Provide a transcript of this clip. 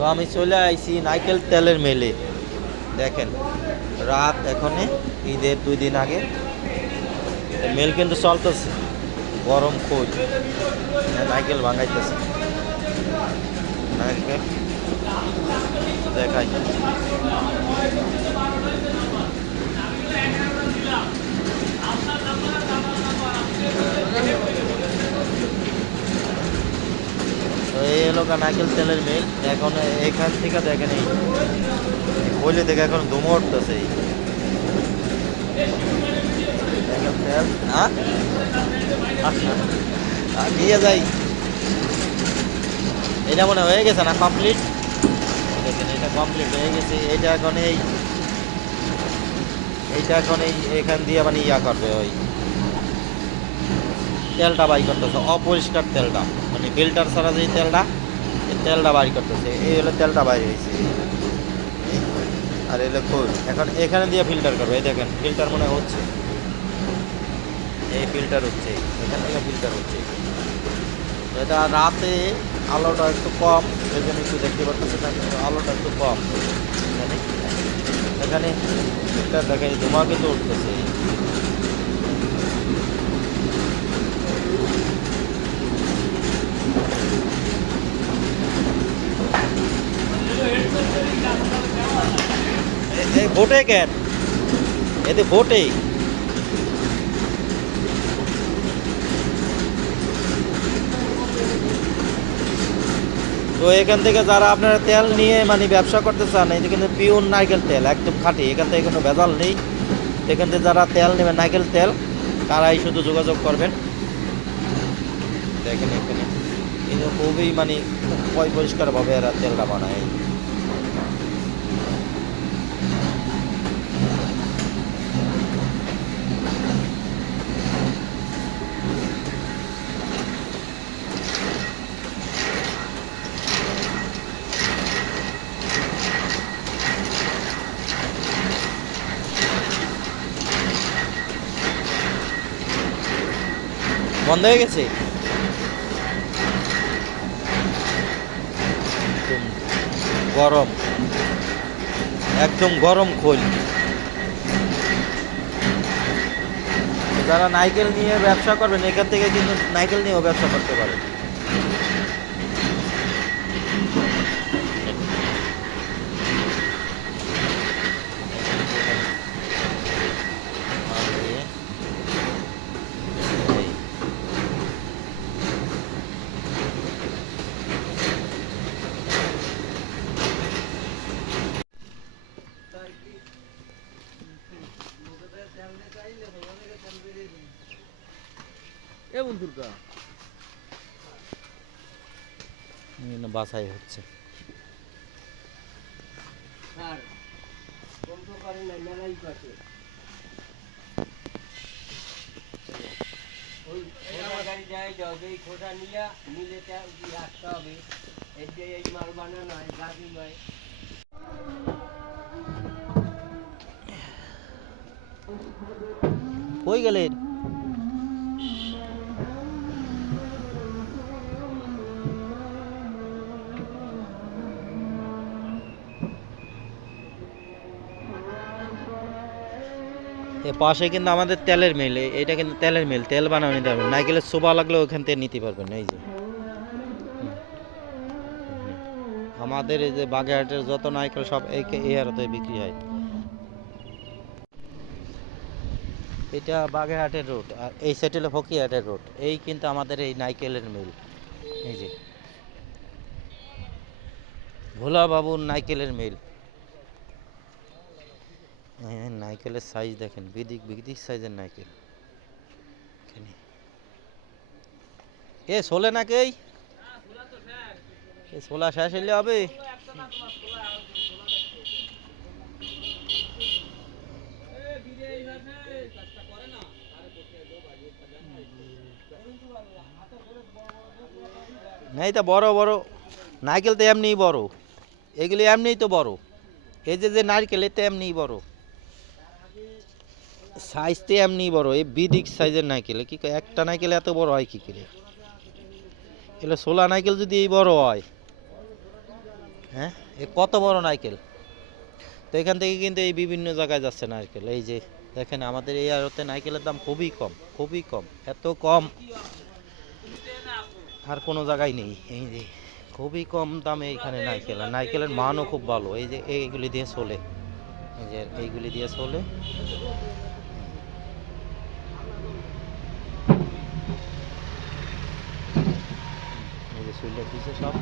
তো আমি চলে আইছি নারকেল তেলের মেলে। দেখেন রাত এখনে ঈদের 2 দিন আগে মেল কিন্তু চলতেছে, গরম খোল নারকেল ভাঙাইতেছে। নারকেল দেখাই তো এই হলো নারকেল তেলের মিল। এখন এখান থেকে দেখেন এই খৈলি থেকে এখন ধুমো উঠতেছে এই নারকেল তেল। নিয়ে যাই, এটা মনে হয়ে গেছে না কমপ্লিট? দেখেন এটা কমপ্লিট হয়ে গেছে। এইটা এখন এখান দিয়ে মানে ইয়া করবে, ওই তেলটা বাই করতেছে, অপরিষ্কার তেলটা, মানে ফিল্টার ছাড়া যে তেলটা, এই তেলটা বাই করতেছে। এই হলো তেলটা বাইর হয়েছে। আর এলো খোল, এখন এখানে দিয়ে ফিল্টার করবে। এই দেখেন ফিল্টার মনে হচ্ছে, এই ফিল্টার হচ্ছে, এখান থেকে ফিল্টার হচ্ছে। এটা রাতে আলোটা একটু কম, এই জন্য একটু দেখতে পাচ্ছেন আলোটা একটু কম। এখানে এখানে ফিল্টার দেখেন ধোঁয়া কিন্তু উঠতেছে। এই ভোটে কেন এতে ভোটে তো এখান থেকে যারা আপনারা তেল নিয়ে মানে ব্যবসা করতে চান, এটা কিন্তু পিওর নারকেল তেল, একদম খাঁটি, এখান থেকে কোনো ভেজাল নেই। এখান থেকে যারা তেল নেবেন নারকেল তেল, তারাই শুধু যোগাযোগ করবেন। দেখেন এখানে কিন্তু খুবই মানে পরিষ্কারভাবে এরা তেলটা বানায়। বন্ধ হয়ে গেছে, একদম গরম, একদম গরম খোল। যারা নারকেল নিয়ে ব্যবসা করবেন, এখান থেকে কিন্তু নারকেল নিয়েও ব্যবসা করতে পারেন। এ বন্ধুরকা বাছাই হচ্ছে। আর বন্ধ করে না মেলাই পাশে ওই গাড়ি যায় যাও এই খোঁজা নিয়ে নিলে আসতে হবে। এই যে এই মাল বানানো হয় গাড়ি নয়। কই গেলেন? এ পাশে কিন্তু আমাদের তেলের মিল, এটা কিন্তু তেলের মিল, তেল বানানো নিতে পারবেন। নারকেলের শোভা লাগলে ওখান থেকে নিতে পারবেন। এই যে আমাদের এই যে বাগেরহাটের যত নারকেল সব এই হারতে বিক্রি হয়। এটা বাগেরহাটের রোড, আর এই সাইড হলো ফকিরহাটের রোড। এই কিন্তু আমাদের এই নারকেলের মিল। এই যে ভোলা বাবুর নারকেলের মিল। নারকেলের সাইজ দেখেন, বিদিক বিদিক সাইজের নারকেল। এ সোলে নাকি এই সোলা শেষ হইলে হবে। নাই তো বড় বড় নারকেল তো এমনিই বড়, এগুলি এমনিই তো বড়। এই যে নারকেল এটা এমনিই বড়, সাইজ তো এমনিই বড়। এই বিদিক সাইজের নারকেল কি একটা নারকেল এত বড় হয় কি করে? এগুলো সোলা নারকেল যদি এই বড় হয়, হ্যাঁ এ কত বড় নারকেল। তো এখান থেকে কিন্তু এই বিভিন্ন জায়গায় যাচ্ছে নারকেল। এই যে দেখেন আমাদের এই আড়তে নারকেলের দাম খুবই কম, খুবই কম, এত কম আর কোনো জায়গায় নেই। এই যে খুবই কম দামে এখানে নারকেল, আর নারকেলের মানও খুব ভালো। এই যে এইগুলি দিয়ে চলে, এই যে এইগুলি দিয়ে চলে। এই যে চুলে দিছে সব।